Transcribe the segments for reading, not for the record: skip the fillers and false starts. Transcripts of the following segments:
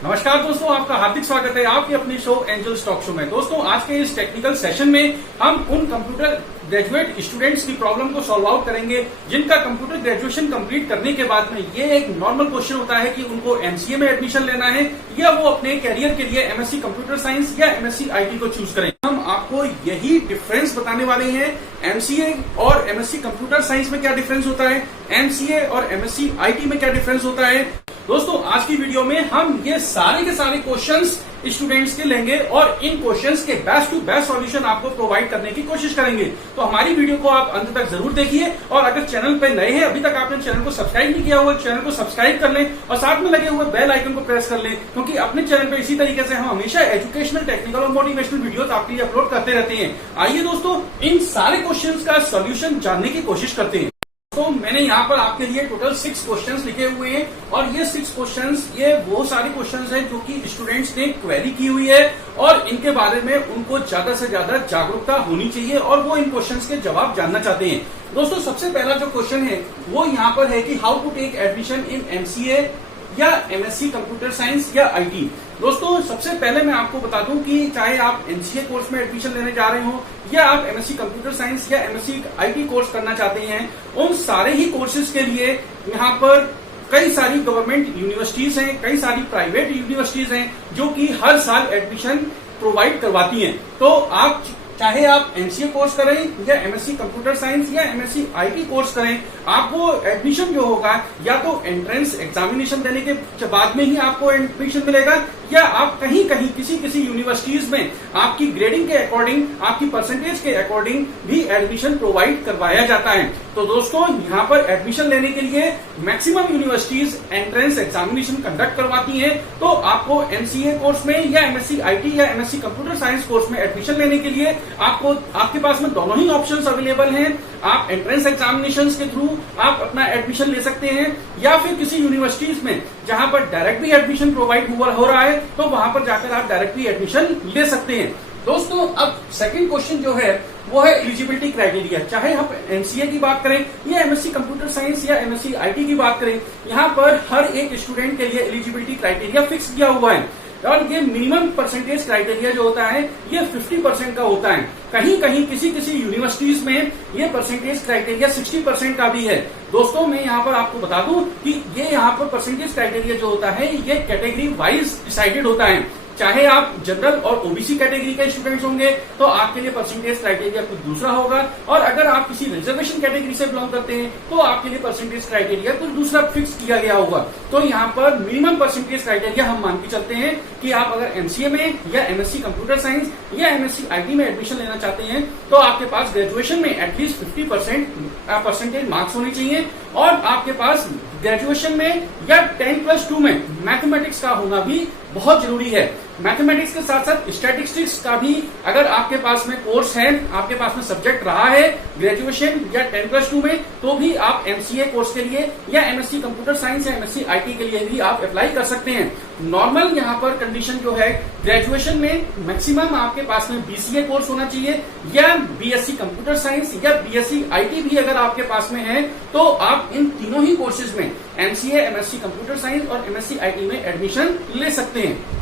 नमस्कार दोस्तों, आपका हार्दिक स्वागत है आपके अपने शो एंजल स्टॉक शो में। दोस्तों, आज के इस टेक्निकल सेशन में हम उन कंप्यूटर ग्रेजुएट स्टूडेंट्स की प्रॉब्लम को सॉल्व आउट करेंगे जिनका कंप्यूटर ग्रेजुएशन कंप्लीट करने के बाद में ये एक नॉर्मल क्वेश्चन होता है कि उनको एमसीए में एडमिशन लेना है या वो अपने कैरियर के लिए एमएससी कंप्यूटर साइंस या एमएससी आईटी को चूज करें। हम आपको यही डिफरेंस बताने वाले हैं। एमसीए और एमएससी कंप्यूटर साइंस में क्या डिफरेंस होता है, एमसीए और एमएससी आईटी में क्या डिफरेंस होता है। दोस्तों, आज की वीडियो में हम ये सारे के सारे क्वेश्चंस स्टूडेंट्स के लेंगे और इन क्वेश्चंस के बेस्ट टू बेस्ट सॉल्यूशन आपको प्रोवाइड करने की कोशिश करेंगे। तो हमारी वीडियो को आप अंत तक जरूर देखिए और अगर चैनल पे नए हैं, अभी तक आपने चैनल को सब्सक्राइब नहीं किया हुआ, चैनल को सब्सक्राइब कर लें और साथ में लगे हुए बेल आइकन को प्रेस कर लें, क्योंकि अपने चैनल पे इसी तरीके से हम हमेशा एजुकेशनल, टेक्निकल और मोटिवेशनल वीडियोस आपके लिए अपलोड करते रहते हैं। आइए दोस्तों, इन सारे क्वेश्चंस का सॉल्यूशन जानने की कोशिश करते हैं। तो मैंने यहाँ पर आपके लिए टोटल 6 क्वेश्चंस लिखे हुए हैं और ये 6 क्वेश्चंस ये वो सारे क्वेश्चंस हैं जो कि स्टूडेंट्स ने क्वेरी की हुई है और इनके बारे में उनको ज्यादा से ज्यादा जागरूकता होनी चाहिए और वो इन क्वेश्चंस के जवाब जानना चाहते हैं। दोस्तों, सबसे पहला जो क्वेश्चन है वो यहाँ पर है कि how to take admission in MCA या एमएससी कंप्यूटर साइंस या आईटी। दोस्तों, सबसे पहले मैं आपको बता दूं कि चाहे आप एमसीए कोर्स में एडमिशन लेने जा रहे हो या आप एमएससी कंप्यूटर साइंस या एमएससी आईटी कोर्स करना चाहते हैं, उन सारे ही कोर्सेज के लिए यहाँ पर कई सारी गवर्नमेंट यूनिवर्सिटीज हैं, कई सारी प्राइवेट यूनिवर्सिटीज हैं जो कि हर साल एडमिशन प्रोवाइड करवाती हैं। तो आप चाहे आप एमसीए कोर्स करें या एमएससी कंप्यूटर साइंस या एमएससी आईटी कोर्स करें, आपको एडमिशन जो होगा या तो एंट्रेंस एग्जामिनेशन देने के बाद में ही आपको एडमिशन मिलेगा या आप कहीं कहीं किसी यूनिवर्सिटीज में आपकी ग्रेडिंग के अकॉर्डिंग, आपकी परसेंटेज के अकॉर्डिंग भी एडमिशन प्रोवाइड करवाया जाता है। तो दोस्तों, यहाँ पर एडमिशन लेने के लिए maximum universities entrance examination conduct करवाती हैं। तो आपको एमसीए कोर्स में या एमएससी आईटी या एमएससी कंप्यूटर साइंस कोर्स में एडमिशन लेने के लिए आपको आपके पास में दोनों ही ऑप्शंस अवेलेबल हैं। आप एंट्रेंस एग्जामिनेशंस के थ्रू आप अपना एडमिशन ले सकते हैं या फिर किसी यूनिवर्सिटीज में जहां पर डायरेक्ट भी एडमिशन प्रोवाइड हो रहा है तो वहां पर जाकर आप डायरेक्ट भी एडमिशन ले सकते हैं। दोस्तों, अब सेकंड क्वेश्चन जो है वो है एलिजिबिलिटी क्राइटेरिया। चाहे हम एमसीए की बात करें या एमएससी कंप्यूटर साइंस या एमएससी आईटी की बात करें, यहाँ पर हर एक स्टूडेंट के लिए एलिजिबिलिटी क्राइटेरिया फिक्स किया हुआ है और ये मिनिमम परसेंटेज क्राइटेरिया जो होता है ये 50% का होता है। कहीं कहीं किसी यूनिवर्सिटीज में ये परसेंटेज क्राइटेरिया 60% का भी है। दोस्तों, मैं यहाँ पर आपको बता दूं कि ये यहाँ पर परसेंटेज क्राइटेरिया जो होता है ये कैटेगरी वाइज डिसाइडेड होता है। चाहे आप जनरल और ओबीसी कैटेगरी के स्टूडेंट्स होंगे तो आपके लिए परसेंटेज क्राइटेरिया कुछ दूसरा होगा और अगर आप किसी रिजर्वेशन कैटेगरी से बिलोंग करते हैं तो आपके लिए परसेंटेज क्राइटेरिया कुछ दूसरा फिक्स किया गया होगा। तो यहाँ पर मिनिमम परसेंटेज क्राइटेरिया हम मान के चलते हैं कि आप अगर एमसीए में या एमएससी कंप्यूटर साइंस या एमएससी आईटी में एडमिशन लेना चाहते हैं तो आपके पास ग्रेजुएशन में एटलीस्ट 50% परसेंटेज मार्क्स होने चाहिए और आपके पास ग्रेजुएशन में या 10+2 में मैथमेटिक्स का होना भी बहुत जरूरी है। मैथमेटिक्स के साथ साथ स्टैटिस्टिक्स का भी अगर आपके पास में कोर्स है, आपके पास में सब्जेक्ट रहा है ग्रेजुएशन या 10+2 में, तो भी आप एमसीए कोर्स के लिए या एमएससी कंप्यूटर साइंस या एमएससी आईटी के लिए भी आप अप्लाई कर सकते हैं। नॉर्मल यहाँ पर कंडीशन जो है, ग्रेजुएशन में मैक्सिमम आपके पास में बीसीए कोर्स होना चाहिए या बीएससी कंप्यूटर साइंस या बीएससी आईटी भी अगर आपके पास में है तो आप इन तीनों ही कोर्सेज में एमसीए, एमएससी कंप्यूटर साइंस और एमएससी आईटी में एडमिशन ले सकते हैं।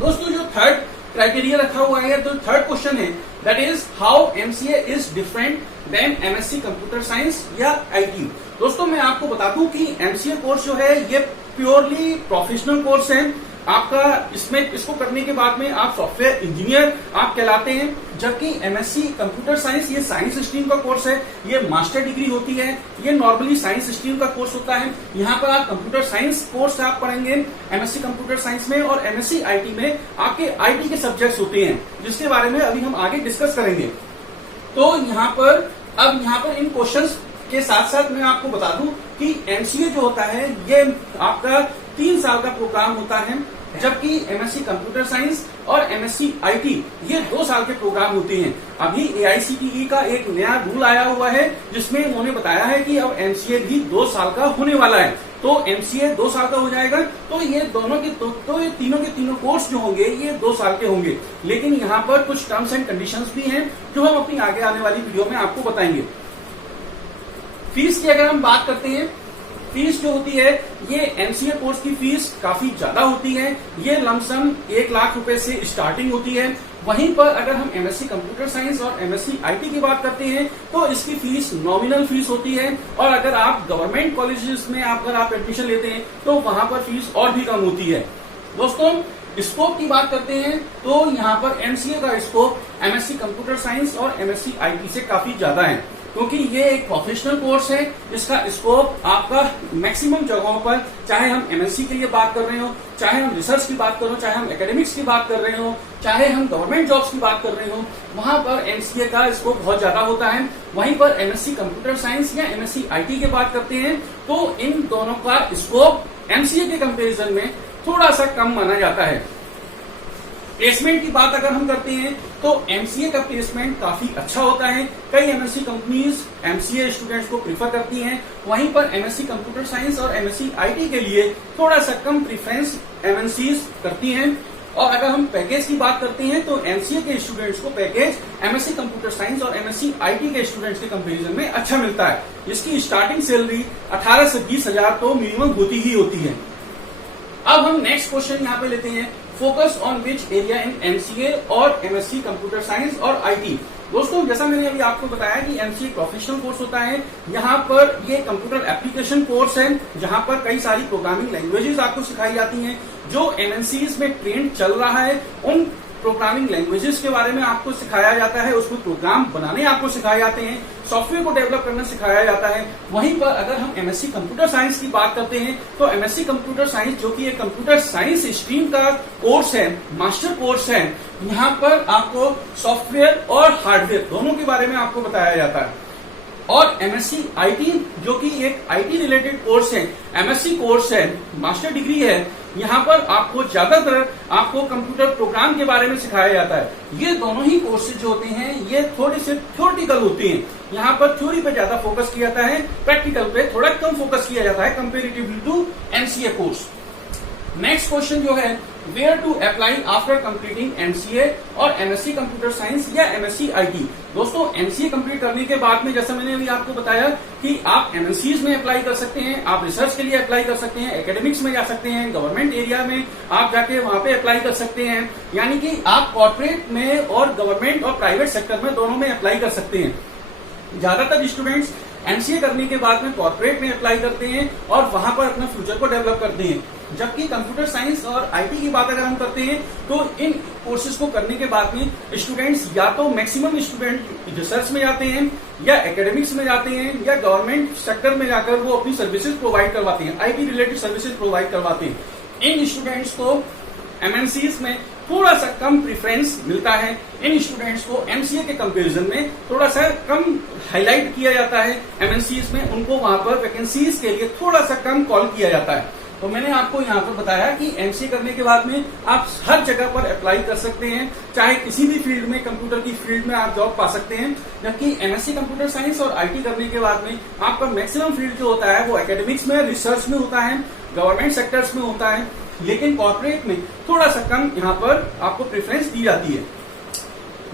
दोस्तों, जो थर्ड क्राइटेरिया रखा हुआ है, तो थर्ड क्वेश्चन है that is how MCA is different than MSc computer science या आईटी। दोस्तों, मैं आपको बता दूं कि एमसीए कोर्स जो है ये प्योरली प्रोफेशनल कोर्स है। आपका इसको करने के बाद में आप सॉफ्टवेयर इंजीनियर आप कहलाते हैं, जबकि एमएससी कंप्यूटर साइंस ये साइंस स्ट्रीम का कोर्स है, ये मास्टर डिग्री होती है, ये नॉर्मली साइंस स्ट्रीम का कोर्स होता है। यहाँ पर आप कंप्यूटर साइंस कोर्स आप पढ़ेंगे एमएससी कंप्यूटर साइंस में और एमएससी आईटी में आपके आईटी के सब्जेक्ट्स होते हैं जिसके बारे में अभी हम आगे डिस्कस करेंगे। तो यहाँ पर इन क्वेश्चंस के साथ साथ मैं आपको बता दूं कि एमसीए जो होता है ये आपका 3 साल का प्रोग्राम होता है, जबकि एमएससी कंप्यूटर साइंस और एमएससी आईटी ये 2 साल के प्रोग्राम होते हैं। अभी एआईसीटीई का एक नया रूल आया हुआ है जिसमें उन्होंने बताया है कि अब एमसीए भी 2 साल का होने वाला है। तो एमसीए 2 साल का हो जाएगा तो ये ये तीनों कोर्स जो होंगे ये 2 साल के होंगे। लेकिन यहाँ पर कुछ टर्म्स एंड कंडीशंस भी हैं जो हम अपनी आगे आने वाली वीडियो में आपको बताएंगे। फीस की अगर हम बात करते हैं फीस जो होती है ये एमसीए कोर्स की फीस काफी ज्यादा होती है। ये लमसम 1 लाख रुपए से स्टार्टिंग होती है। वहीं पर अगर हम एमएससी कंप्यूटर साइंस और एमएससी आईटी की बात करते हैं तो इसकी फीस नॉमिनल फीस होती है, और अगर आप गवर्नमेंट कॉलेजेस में अगर आप एडमिशन लेते हैं तो वहां पर फीस और भी कम होती है। दोस्तों स्कोप की बात करते हैं तो यहाँ पर एमसीए का स्कोप एमएससी कंप्यूटर साइंस और एमएससी आईटी से काफी ज्यादा है, क्योंकि ये एक प्रोफेशनल कोर्स है। इसका स्कोप आपका मैक्सिमम जगहों पर, चाहे हम एमएससी के लिए बात कर रहे हो, चाहे हम रिसर्च की बात कर रहे हो, चाहे हम एकेडमिक्स की बात कर रहे हो, चाहे हम गवर्नमेंट जॉब्स की बात कर रहे हो, वहां पर एमसीए का स्कोप बहुत ज्यादा होता है। वहीं पर एमएससी कंप्यूटर साइंस या एमएससी आईटी की बात करते हैं तो इन दोनों का स्कोप एमसीए के कंपेरिजन में थोड़ा सा कम माना जाता है। प्लेसमेंट की बात अगर हम करते हैं तो एमसीए का प्लेसमेंट काफी अच्छा होता है। कई एमएससी कंपनीज एमसीए स्टूडेंट्स को प्रीफर करती हैं, वहीं पर एमएससी कंप्यूटर साइंस और एमएससी आईटी के लिए थोड़ा सा कम प्रीफरेंस एमएनसीज करती हैं। और अगर हम पैकेज की बात करते हैं तो एमसीए के स्टूडेंट्स को पैकेज एमएससी कंप्यूटर साइंस और एमएससी आईटी के स्टूडेंट्स के कंपैरिजन में अच्छा मिलता है, जिसकी स्टार्टिंग सैलरी 18 से 20 हजार तो मिनिमम होती ही होती है। अब हम नेक्स्ट क्वेश्चन यहाँ पे लेते हैं, focus on which area in MCA और एमएससी कंप्यूटर साइंस और आईटी। दोस्तों जैसा मैंने अभी आपको बताया कि एमसीए प्रोफेशनल कोर्स होता है। यहाँ पर ये कंप्यूटर एप्लीकेशन कोर्स है, जहाँ पर कई सारी प्रोग्रामिंग लैंग्वेजेस आपको सिखाई जाती हैं। जो एमएनसीज में ट्रेंड चल रहा है उन प्रोग्रामिंग लैंग्वेजेस के बारे में आपको सिखाया जाता है, उसको प्रोग्राम बनाने आपको सिखाए जाते हैं, सॉफ्टवेयर को डेवलप करना सिखाया जाता है। वहीं पर अगर हम एमएससी कंप्यूटर साइंस की बात करते हैं तो एमएससी कंप्यूटर साइंस जो कि एक कंप्यूटर साइंस स्ट्रीम का कोर्स है, मास्टर कोर्स है, यहाँ पर आपको सॉफ्टवेयर और हार्डवेयर दोनों के बारे में आपको बताया जाता है। और एमएससी आईटी जो कि एक आईटी रिलेटेड कोर्स है, एमएससी कोर्स है, मास्टर डिग्री है, यहाँ पर आपको ज्यादातर आपको कंप्यूटर प्रोग्राम के बारे में सिखाया जाता है। ये दोनों ही कोर्सेज जो होते हैं ये थोड़े से थ्योरेटिकल होते हैं। यहाँ पर थ्योरी पे ज्यादा फोकस किया जाता है, प्रैक्टिकल पे थोड़ा कम फोकस किया जाता है comparatively to MCA course. Next question जो है, where to apply after completing MCA और एमएससी कंप्यूटर साइंस या एमएससी आईटी। दोस्तों एमसीए कंप्लीट करने के बाद में जैसा मैंने अभी आपको बताया कि आप एमएनसीज में अप्लाई कर सकते हैं, आप रिसर्च के लिए अप्लाई कर सकते हैं, एकेडमिक्स में जा सकते हैं, गवर्नमेंट एरिया में आप जाके वहां पे अप्लाई कर सकते हैं, यानी कि आप कॉर्पोरेट में और गवर्नमेंट और प्राइवेट सेक्टर में दोनों में अप्लाई कर सकते हैं। ज्यादातर स्टूडेंट्स एमसीए करने के बाद में कॉर्पोरेट में अप्लाई करते हैं और वहां पर अपना फ्यूचर को डेवलप करते हैं। जबकि कंप्यूटर साइंस और आईटी की बात अगर हम करते हैं तो इन कोर्सेज को करने के बाद में स्टूडेंट्स या तो मैक्सिमम स्टूडेंट रिसर्च में जाते हैं या एकेडमिक्स में जाते हैं या गवर्नमेंट सेक्टर में जाकर वो अपनी सर्विसेज प्रोवाइड करवाते हैं, आईटी रिलेटेड सर्विसेज प्रोवाइड करवाते हैं। इन स्टूडेंट्स को एमएनसीज में थोड़ा सा कम प्रेफरेंस मिलता है, इन स्टूडेंट्स को एमसीए के कंपैरिजन में थोड़ा सा कम हाईलाइट किया जाता है। एमएनसीज में उनको वहां पर वैकेंसीज के लिए थोड़ा सा कम कॉल किया जाता है। तो मैंने आपको यहाँ पर बताया कि एमसीए करने के बाद में आप हर जगह पर अप्लाई कर सकते हैं, चाहे किसी भी फील्ड में, कंप्यूटर की फील्ड में आप जॉब पा सकते हैं। जबकि एमएससी कंप्यूटर साइंस और आईटी करने के बाद में आपका मैक्सिमम फील्ड जो होता है वो एकेडमिक्स में, रिसर्च में होता है, गवर्नमेंट सेक्टर्स में होता है, लेकिन कॉर्पोरेट में थोड़ा सा कम यहाँ पर आपको प्रेफरेंस दी जाती है।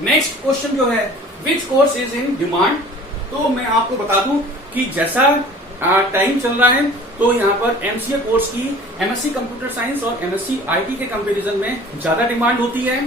नेक्स्ट क्वेश्चन जो है, which course is in demand. तो मैं आपको बता दूं कि जैसा टाइम चल रहा है तो यहाँ पर एमसीए कोर्स की एमएससी कंप्यूटर साइंस और एमएससी आईटी के कंपैरिजन में ज्यादा डिमांड होती है।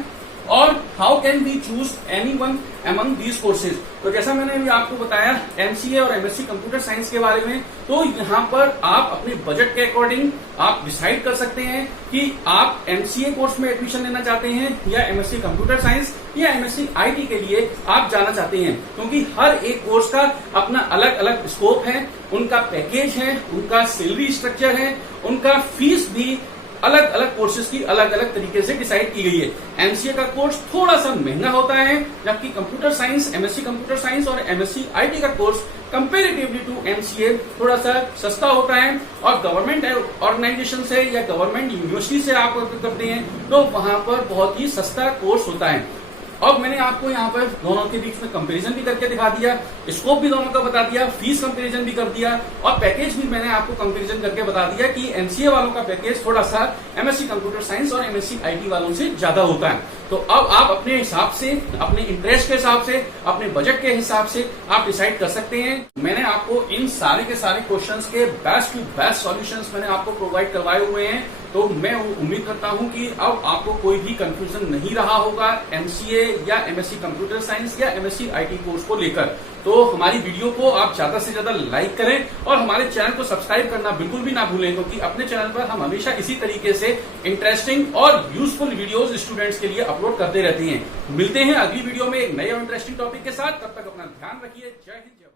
और how can we choose any one among these courses. तो जैसा मैंने अभी आपको बताया एमसीए और एमएससी कंप्यूटर साइंस के बारे में, तो यहाँ पर आप अपने बजट के अकॉर्डिंग आप डिसाइड कर सकते हैं कि आप एमसीए कोर्स में एडमिशन लेना चाहते हैं या एमएससी कंप्यूटर साइंस या एमएससी आईटी के लिए आप जाना चाहते हैं, क्योंकि हर एक कोर्स का अपना अलग अलग स्कोप है, उनका पैकेज है, उनका सैलरी स्ट्रक्चर है, उनका फीस भी अलग अलग कोर्सेज की अलग अलग तरीके से डिसाइड की गई है। एमसीए का कोर्स थोड़ा सा महंगा होता है, जबकि computer science, MSc computer science और एमएससी आईटी का कोर्स कंपेरेटिवली टू एमसीए थोड़ा सा सस्ता होता है। और गवर्नमेंट ऑर्गेनाइजेशन से या गवर्नमेंट यूनिवर्सिटी से आप करते हैं तो वहां पर बहुत ही सस्ता कोर्स होता है। अब मैंने आपको यहाँ पर दोनों के बीच में कंपैरिजन भी करके दिखा दिया, स्कोप भी दोनों का बता दिया, फीस कंपैरिजन भी कर दिया और पैकेज भी मैंने आपको कंपैरिजन करके बता दिया कि एमसीए वालों का पैकेज थोड़ा सा एमएससी कंप्यूटर साइंस और एमएससी आईटी वालों से ज्यादा होता है। तो अब आप अपने हिसाब से, अपने इंटरेस्ट के हिसाब से, अपने बजट के हिसाब से आप डिसाइड कर सकते हैं। मैंने आपको इन सारे के सारे क्वेश्चंस के बेस्ट टू बेस्ट सॉल्यूशंस मैंने आपको प्रोवाइड करवाए हुए हैं। तो मैं उम्मीद करता हूं कि अब आपको कोई भी कंफ्यूजन नहीं रहा होगा एमसीए या एमएससी कंप्यूटर साइंस या एमएससी आईटी कोर्स को लेकर। तो हमारी वीडियो को आप ज्यादा से ज्यादा लाइक करें और हमारे चैनल को सब्सक्राइब करना बिल्कुल भी ना भूलें, क्योंकि अपने चैनल पर हम हमेशा इसी तरीके से इंटरेस्टिंग और यूजफुल वीडियोस स्टूडेंट्स के लिए अपलोड करते रहते हैं। मिलते हैं अगली वीडियो में एक नए और इंटरेस्टिंग टॉपिक के साथ। तब तक अपना ध्यान रखिए। जय हिंद।